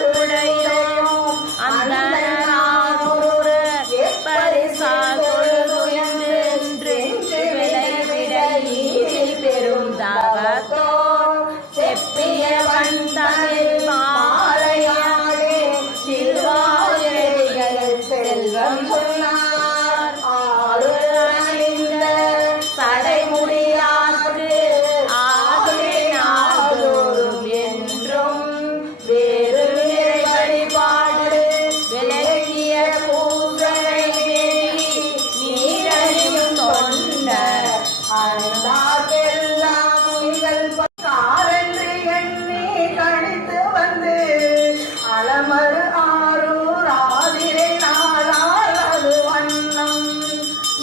உடையோம் அலமரு ஆரூர் ஆதிரை நாளால் அது வண்ணம்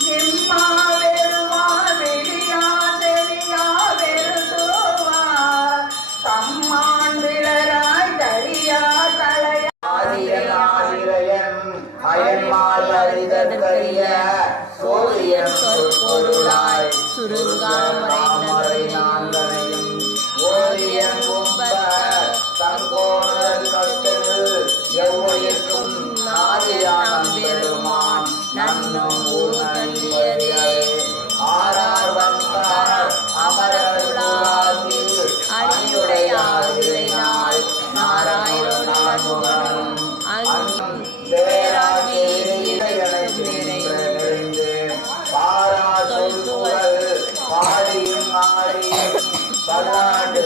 ஜிம்மா வெறுமா வெளியா செவியா வெறுத்துவா தம்மான் விளராய் தரியா தலையா ஆதியன் அயன்மால் அறிதற்கரிய சோதியன் சொற்பொருளாய் சுருங்காமரை நன்றி நாங்கள் நாராயணன் அங்கும் பேராகி பாடியும் ஆடியும் பல்லாண்டு